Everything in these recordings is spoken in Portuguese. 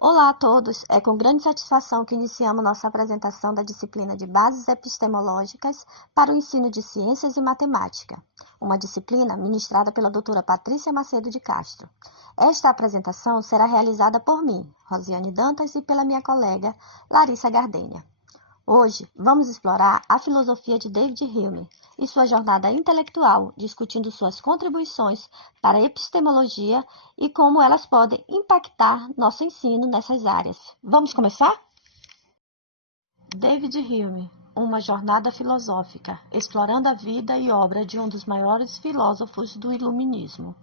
Olá a todos! É com grande satisfação que iniciamos nossa apresentação da disciplina de Bases Epistemológicas para o ensino de Ciências e Matemática, uma disciplina ministrada pela doutora Patrícia Macedo de Castro. Esta apresentação será realizada por mim, Rosiane Dantas, e pela minha colega Larissa Gardênia. Hoje, vamos explorar a filosofia de David Hume e sua jornada intelectual, discutindo suas contribuições para a epistemologia e como elas podem impactar nosso ensino nessas áreas. Vamos começar? David Hume, uma jornada filosófica, explorando a vida e obra de um dos maiores filósofos do Iluminismo.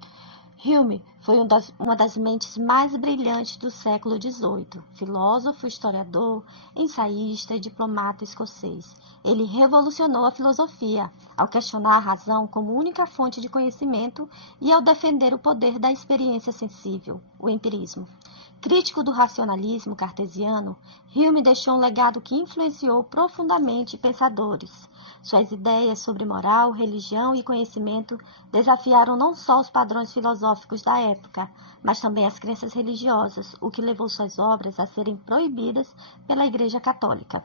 Hume foi uma das mentes mais brilhantes do século XVIII, filósofo, historiador, ensaísta e diplomata escocês. Ele revolucionou a filosofia ao questionar a razão como única fonte de conhecimento e ao defender o poder da experiência sensível, o empirismo. Crítico do racionalismo cartesiano, Hume deixou um legado que influenciou profundamente pensadores. Suas ideias sobre moral, religião e conhecimento desafiaram não só os padrões filosóficos da época, mas também as crenças religiosas, o que levou suas obras a serem proibidas pela Igreja Católica.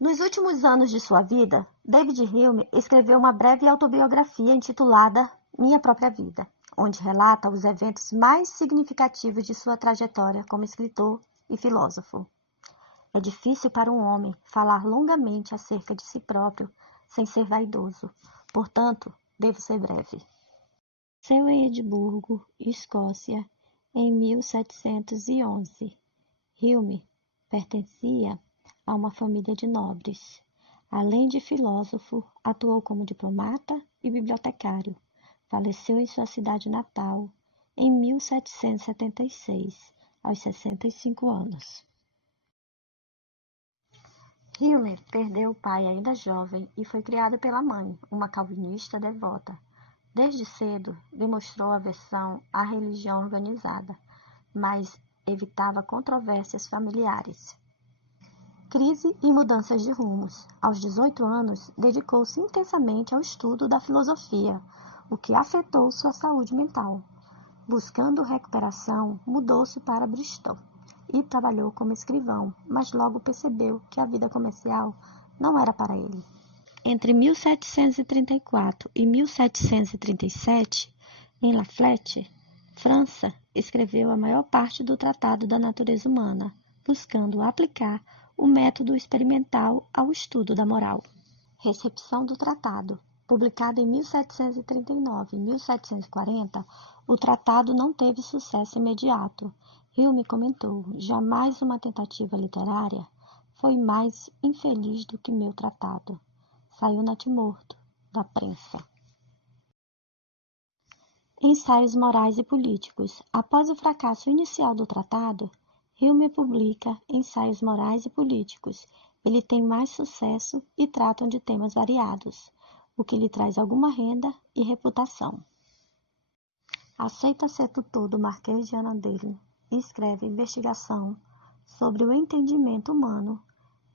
Nos últimos anos de sua vida, David Hume escreveu uma breve autobiografia intitulada Minha Própria Vida, onde relata os eventos mais significativos de sua trajetória como escritor e filósofo. É difícil para um homem falar longamente acerca de si próprio sem ser vaidoso. Portanto, devo ser breve. Nasceu em Edimburgo, Escócia, em 1711. Hume pertencia a uma família de nobres. Além de filósofo, atuou como diplomata e bibliotecário. Faleceu em sua cidade natal em 1776, aos 65 anos. Hume perdeu o pai ainda jovem e foi criado pela mãe, uma calvinista devota. Desde cedo, demonstrou aversão à religião organizada, mas evitava controvérsias familiares. Crise e mudanças de rumos. Aos 18 anos, dedicou-se intensamente ao estudo da filosofia, o que afetou sua saúde mental. Buscando recuperação, mudou-se para Bristol e trabalhou como escrivão, mas logo percebeu que a vida comercial não era para ele. Entre 1734 e 1737, em La Flèche, França, escreveu a maior parte do Tratado da Natureza Humana, buscando aplicar o método experimental ao estudo da moral. Recepção do tratado. Publicado em 1739 e 1740, o tratado não teve sucesso imediato. Hume comentou: jamais uma tentativa literária foi mais infeliz do que meu tratado. Saiu natimorto da prensa. Ensaios morais e políticos. Após o fracasso inicial do tratado, Hume publica Ensaios morais e políticos. Ele tem mais sucesso e tratam de temas variados, o que lhe traz alguma renda e reputação. Aceita ser tutor do Marquês de Annandale e escreve Investigação sobre o entendimento humano,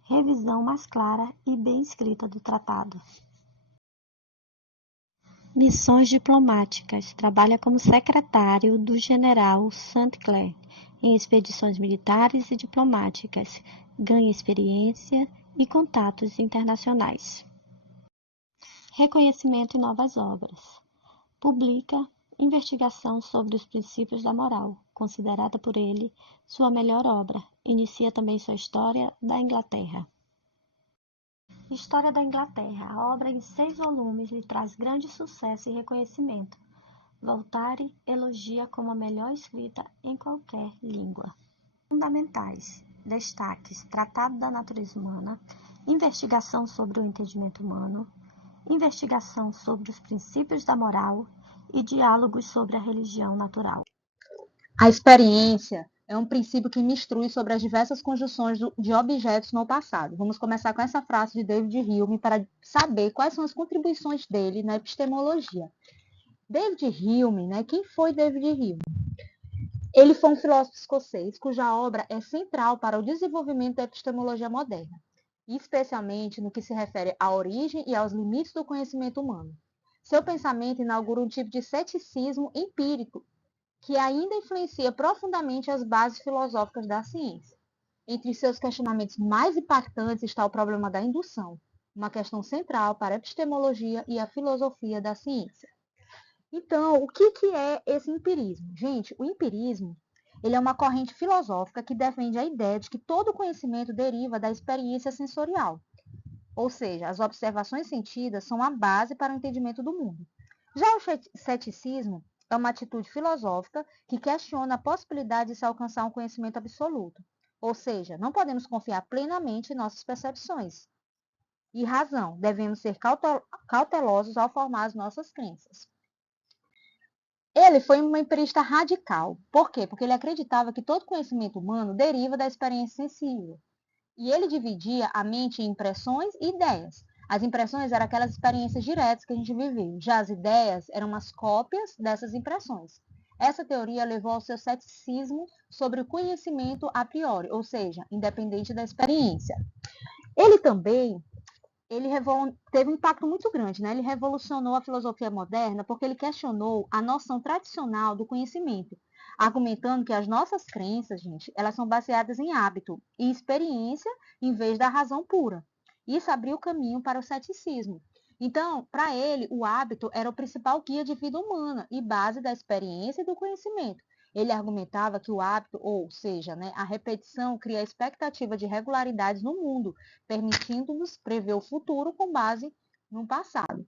revisão mais clara e bem escrita do tratado. Missões diplomáticas. Trabalha como secretário do general St. Clair em expedições militares e diplomáticas. Ganha experiência e contatos internacionais. Reconhecimento e novas obras. Publica Investigação sobre os princípios da moral, considerada por ele sua melhor obra. Inicia também sua História da Inglaterra. História da Inglaterra. A obra em 6 volumes lhe traz grande sucesso e reconhecimento. Voltaire elogia como a melhor escrita em qualquer língua. Fundamentais. Destaques: Tratado da Natureza Humana, Investigação sobre o Entendimento Humano, Investigação sobre os Princípios da Moral e Diálogos sobre a Religião Natural. A experiência é um princípio que me instrui sobre as diversas conjunções de objetos no passado. Vamos começar com essa frase de David Hume para saber quais são as contribuições dele na epistemologia. David Hume, quem foi David Hume? Ele foi um filósofo escocês cuja obra é central para o desenvolvimento da epistemologia moderna, especialmente no que se refere à origem e aos limites do conhecimento humano. Seu pensamento inaugura um tipo de ceticismo empírico que ainda influencia profundamente as bases filosóficas da ciência. Entre seus questionamentos mais impactantes está o problema da indução, uma questão central para a epistemologia e a filosofia da ciência. Então, o que é esse empirismo? Gente, o empirismo ele é uma corrente filosófica que defende a ideia de que todo conhecimento deriva da experiência sensorial, ou seja, as observações sentidas são a base para o entendimento do mundo. Já o ceticismo é uma atitude filosófica que questiona a possibilidade de se alcançar um conhecimento absoluto, ou seja, não podemos confiar plenamente em nossas percepções. E razão, devemos ser cautelosos ao formar as nossas crenças. Ele foi um empirista radical. Por quê? Porque ele acreditava que todo conhecimento humano deriva da experiência sensível. E ele dividia a mente em impressões e ideias. As impressões eram aquelas experiências diretas que a gente viveu. Já as ideias eram umas cópias dessas impressões. Essa teoria levou ao seu ceticismo sobre o conhecimento a priori, ou seja, independente da experiência. Ele também teve um impacto muito grande, né? Ele revolucionou a filosofia moderna porque ele questionou a noção tradicional do conhecimento, argumentando que as nossas crenças, gente, elas são baseadas em hábito e experiência em vez da razão pura. Isso abriu caminho para o ceticismo. Então, para ele, o hábito era o principal guia de vida humana e base da experiência e do conhecimento. Ele argumentava que o hábito, ou seja, né, a repetição, cria a expectativa de regularidades no mundo, permitindo-nos prever o futuro com base no passado.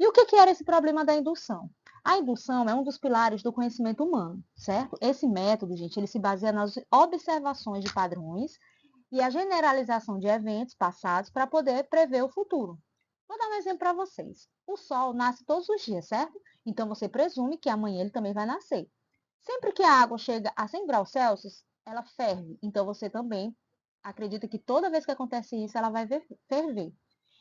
E o que era esse problema da indução? A indução é um dos pilares do conhecimento humano, certo? Esse método, gente, ele se baseia nas observações de padrões e a generalização de eventos passados para poder prever o futuro. Vou dar um exemplo para vocês. O Sol nasce todos os dias, certo? Então você presume que amanhã ele também vai nascer. Sempre que a água chega a 100 graus Celsius, ela ferve. Então você também acredita que toda vez que acontece isso, ela vai ferver.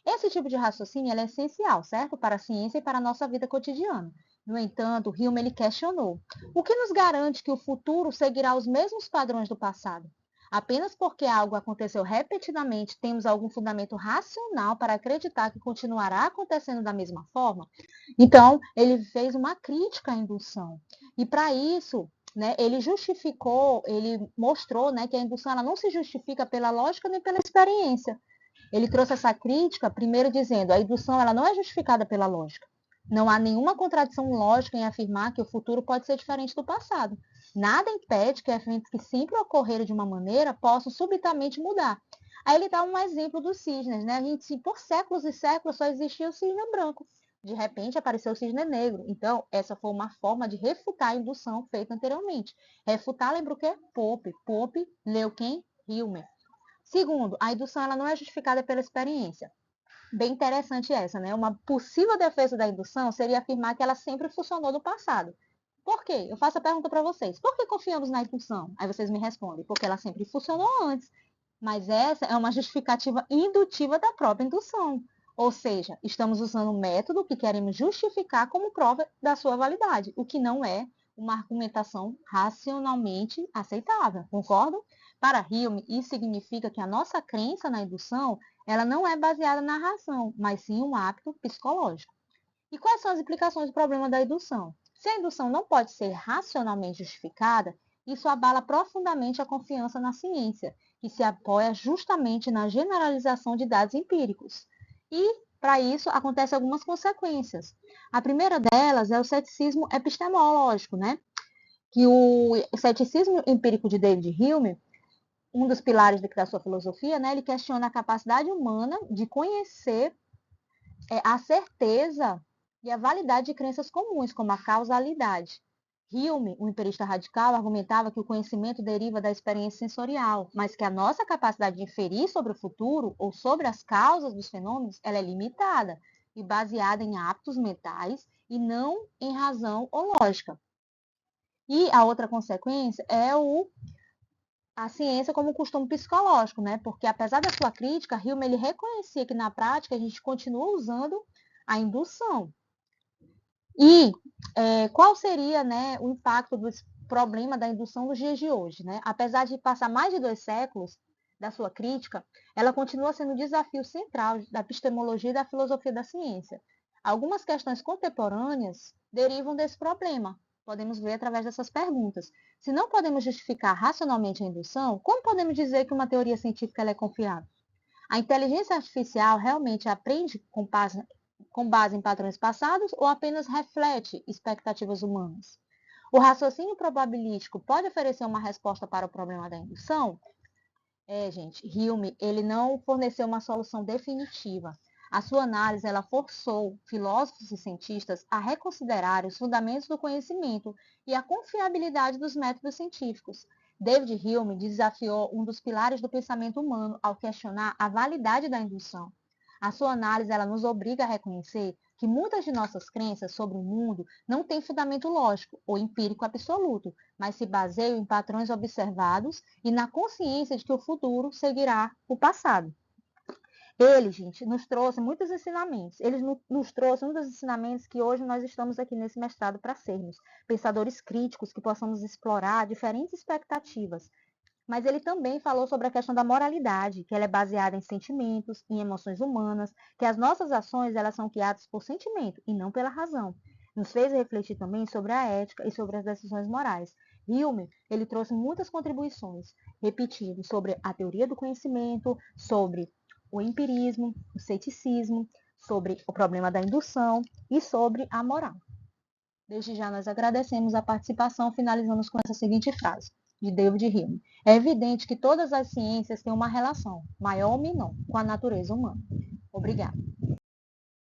Esse tipo de raciocínio é essencial, certo? Para a ciência e para a nossa vida cotidiana. No entanto, Hume ele questionou: o que nos garante que o futuro seguirá os mesmos padrões do passado? Apenas porque algo aconteceu repetidamente, temos algum fundamento racional para acreditar que continuará acontecendo da mesma forma? Então, ele fez uma crítica à indução. E para isso, né, ele justificou, ele mostrou, né, que a indução ela não se justifica pela lógica nem pela experiência. Ele trouxe essa crítica, primeiro dizendo, a indução ela não é justificada pela lógica. Não há nenhuma contradição lógica em afirmar que o futuro pode ser diferente do passado. Nada impede que eventos que sempre ocorreram de uma maneira possam subitamente mudar. Aí ele dá um exemplo dos cisnes, né? A gente, por séculos e séculos, só existia o cisne branco. De repente apareceu o cisne negro. Então, essa foi uma forma de refutar a indução feita anteriormente. Refutar, lembra o quê? Pope. Pope leu quem? Hume. Segundo, a indução ela não é justificada pela experiência. Bem interessante essa, né? Uma possível defesa da indução seria afirmar que ela sempre funcionou no passado. Por quê? Eu faço a pergunta para vocês. Por que confiamos na indução? Aí vocês me respondem. Porque ela sempre funcionou antes. Mas essa é uma justificativa indutiva da própria indução. Ou seja, estamos usando um método que queremos justificar como prova da sua validade, o que não é uma argumentação racionalmente aceitável, concordam? Para Hume, isso significa que a nossa crença na indução ela não é baseada na razão, mas sim um hábito psicológico. E quais são as implicações do problema da indução? Se a indução não pode ser racionalmente justificada, isso abala profundamente a confiança na ciência, que se apoia justamente na generalização de dados empíricos. E, para isso, acontecem algumas consequências. A primeira delas é o ceticismo epistemológico, né? Que o ceticismo empírico de David Hume, um dos pilares da sua filosofia, né? Ele questiona a capacidade humana de conhecer a certeza e a validade de crenças comuns, como a causalidade. Hume, um empirista radical, argumentava que o conhecimento deriva da experiência sensorial, mas que a nossa capacidade de inferir sobre o futuro ou sobre as causas dos fenômenos ela é limitada e baseada em hábitos mentais e não em razão ou lógica. E a outra consequência é a ciência como um costume psicológico, né? Porque apesar da sua crítica, Hume ele reconhecia que na prática a gente continua usando a indução. E qual seria, né, o impacto do problema da indução nos dias de hoje, né? Apesar de passar mais de 2 séculos da sua crítica, ela continua sendo um desafio central da epistemologia e da filosofia da ciência. Algumas questões contemporâneas derivam desse problema, podemos ver através dessas perguntas. Se não podemos justificar racionalmente a indução, como podemos dizer que uma teoria científica ela é confiável? A inteligência artificial realmente aprende com base em padrões passados ou apenas reflete expectativas humanas? O raciocínio probabilístico pode oferecer uma resposta para o problema da indução? Gente, Hume, ele não forneceu uma solução definitiva. A sua análise, ela forçou filósofos e cientistas a reconsiderar os fundamentos do conhecimento e a confiabilidade dos métodos científicos. David Hume desafiou um dos pilares do pensamento humano ao questionar a validade da indução. A sua análise, ela nos obriga a reconhecer que muitas de nossas crenças sobre o mundo não têm fundamento lógico ou empírico absoluto, mas se baseiam em padrões observados e na consciência de que o futuro seguirá o passado. Ele, gente, nos trouxe muitos ensinamentos. Ele nos trouxe muitos ensinamentos que hoje nós estamos aqui nesse mestrado para sermos pensadores críticos, que possamos explorar diferentes expectativas. Mas ele também falou sobre a questão da moralidade, que ela é baseada em sentimentos, em emoções humanas, que as nossas ações elas são guiadas por sentimento e não pela razão. Nos fez refletir também sobre a ética e sobre as decisões morais. Hume, ele trouxe muitas contribuições, repetindo sobre a teoria do conhecimento, sobre o empirismo, o ceticismo, sobre o problema da indução e sobre a moral. Desde já nós agradecemos a participação, finalizamos com essa seguinte frase, de David Hume. É evidente que todas as ciências têm uma relação, maior ou menor, com a natureza humana. Obrigada.